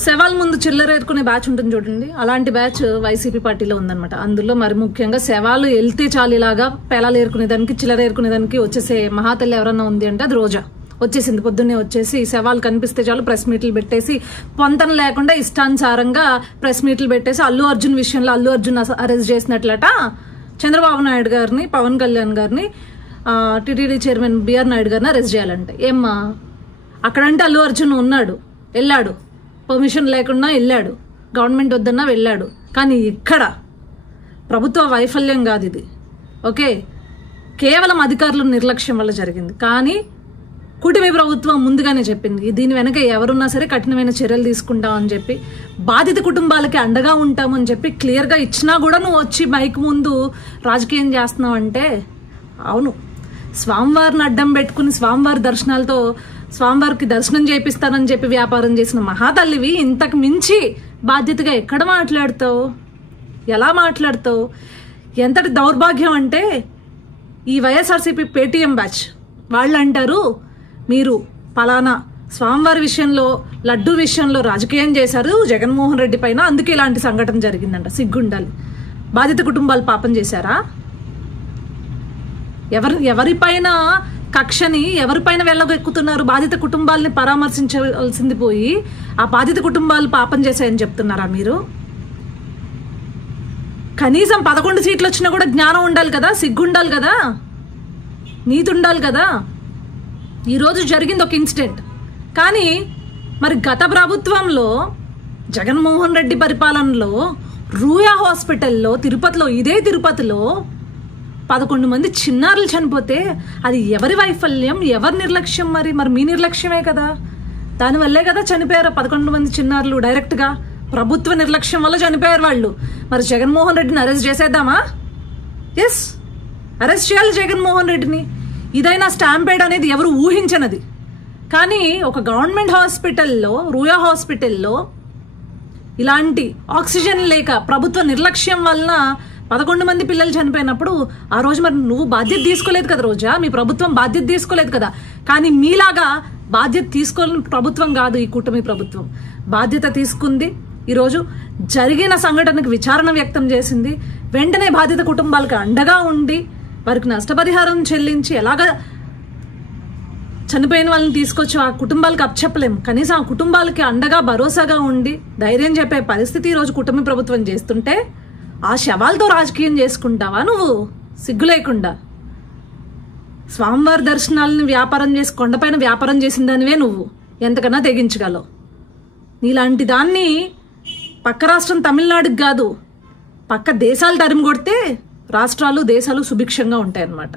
శవాల ముందు చిల్లరేరుకునే బ్యాచ్ ఉంటుంది చూడండి, అలాంటి బ్యాచ్ వైసీపీ పార్టీలో ఉందన్నమాట. అందులో మరి ముఖ్యంగా శవాలు వెళ్తే చాలు ఇలాగా పేలాలు ఏరుకునేదానికి చిల్లరేరుకునేదానికి వచ్చేసే మహాతల్లి ఎవరన్నా ఉంది అంటే అది రోజా. వచ్చేసింది, పొద్దున్నే వచ్చేసి శవాలు కనిపిస్తే చాలు ప్రెస్ మీట్లు పెట్టేసి పొంతన లేకుండా ఇష్టానుసారంగా ప్రెస్ మీట్లు పెట్టేసి అల్లు అర్జున్ విషయంలో అల్లు అర్జున్ అరెస్ట్ చేసినట్లట చంద్రబాబు నాయుడు గారిని, పవన్ కళ్యాణ్ గారిని, టీటీడీ చైర్మన్ బిఆర్ నాయుడు గారిని అరెస్ట్ చేయాలంటే. ఏమ్మా అక్కడంటే అల్లు అర్జున్ ఉన్నాడు, వెళ్ళాడు, పర్మిషన్ లేకుండా వెళ్ళాడు, గవర్నమెంట్ వద్దన్నా వెళ్ళాడు. కానీ ఇక్కడ ప్రభుత్వ వైఫల్యం కాదు ఇది, ఓకే, కేవలం అధికారుల నిర్లక్ష్యం వల్ల జరిగింది. కానీ కూటమి ప్రభుత్వం ముందుగానే చెప్పింది దీని వెనక ఎవరున్నా సరే కఠినమైన చర్యలు తీసుకుంటామని చెప్పి, బాధిత కుటుంబాలకి అండగా ఉంటామని చెప్పి క్లియర్గా ఇచ్చినా కూడా నువ్వు వచ్చి మైక్ ముందు రాజకీయం చేస్తున్నావు అంటే, అవును, స్వామివారిని అడ్డం పెట్టుకుని స్వామివారి దర్శనాలతో స్వామివారికి దర్శనం చేపిస్తానని చెప్పి వ్యాపారం చేసిన మహాతల్లివి ఇంతకు మించి బాధ్యతగా ఎక్కడ మాట్లాడతావు, ఎలా మాట్లాడతావు? ఎంతటి దౌర్భాగ్యం అంటే ఈ వైఎస్ఆర్సీపీ పేటీఎం బ్యాచ్ వాళ్ళు అంటారు మీరు పలానా స్వామివారి విషయంలో లడ్డు విషయంలో రాజకీయం చేశారు జగన్మోహన్ రెడ్డి పైన, అందుకే ఇలాంటి సంఘటన జరిగిందంట. సిగ్గుండాలి. బాధిత కుటుంబాలు పాపం చేశారా? ఎవరిపైన కక్షని ఎవరిపైన వెళ్ళగెక్కుతున్నారు? బాధిత కుటుంబాలని పరామర్శించాల్సింది పోయి ఆ బాధిత కుటుంబాలు పాపం చేశాయని చెప్తున్నారా మీరు? కనీసం 11 సీట్లు వచ్చినా కూడా జ్ఞానం ఉండాలి కదా, సిగ్గుండాలి కదా, నీతి ఉండాలి కదా. ఈరోజు జరిగింది ఒక ఇన్సిడెంట్, కానీ మరి గత ప్రభుత్వంలో జగన్మోహన్ రెడ్డి పరిపాలనలో రూయా హాస్పిటల్లో తిరుపతిలో, ఇదే తిరుపతిలో 11 మంది చిన్నారులు చనిపోతే అది ఎవరి వైఫల్యం, ఎవరి నిర్లక్ష్యం? మరి మీ నిర్లక్ష్యమే కదా, దానివల్లే కదా చనిపోయారు 11 మంది చిన్నారులు. డైరెక్ట్గా ప్రభుత్వ నిర్లక్ష్యం వల్ల చనిపోయారు వాళ్ళు. మరి జగన్మోహన్ రెడ్డిని అరెస్ట్ చేసేద్దామా? ఎస్, అరెస్ట్ చేయాలి జగన్మోహన్ రెడ్డిని. ఇదైనా స్టాంపేడ్ అనేది ఎవరు ఊహించనది. కానీ ఒక గవర్నమెంట్ హాస్పిటల్లో, రూయా హాస్పిటల్లో ఇలాంటి ఆక్సిజన్ లేక ప్రభుత్వ నిర్లక్ష్యం వలన 11 మంది పిల్లలు చనిపోయినప్పుడు ఆ రోజు మరి నువ్వు బాధ్యత తీసుకోలేదు కదా రోజా, మీ ప్రభుత్వం బాధ్యత తీసుకోలేదు కదా. కానీ మీలాగా బాధ్యత తీసుకోలేని ప్రభుత్వం కాదు ఈ కూటమి ప్రభుత్వం. బాధ్యత తీసుకుంది, ఈరోజు జరిగిన సంఘటనకు విచారణ వ్యక్తం చేసింది, వెంటనే బాధిత కుటుంబాలకు అండగా ఉండి వారికి నష్టపరిహారం చెల్లించి ఎలాగా చనిపోయిన వాళ్ళని తీసుకొచ్చి ఆ కుటుంబాలకు అప్పచెప్పలేము, కనీసం ఆ కుటుంబాలకి అండగా భరోసాగా ఉండి ధైర్యం చెప్పే పరిస్థితి ఈరోజు కూటమి ప్రభుత్వం చేస్తుంటే ఆ శవాలతో రాజకీయం చేసుకుంటావా నువ్వు? సిగ్గు లేకుండా స్వామివారి దర్శనాలని వ్యాపారం చేసి కొండపైన వ్యాపారం చేసిన దానివే నువ్వు, ఎంతకన్నా తెగించగలవు. నీలాంటి దాన్ని పక్క రాష్ట్రం తమిళనాడుకి కాదు, పక్క దేశాలు తరిమి కొడితే రాష్ట్రాలు దేశాలు సుభిక్షంగా ఉంటాయన్నమాట.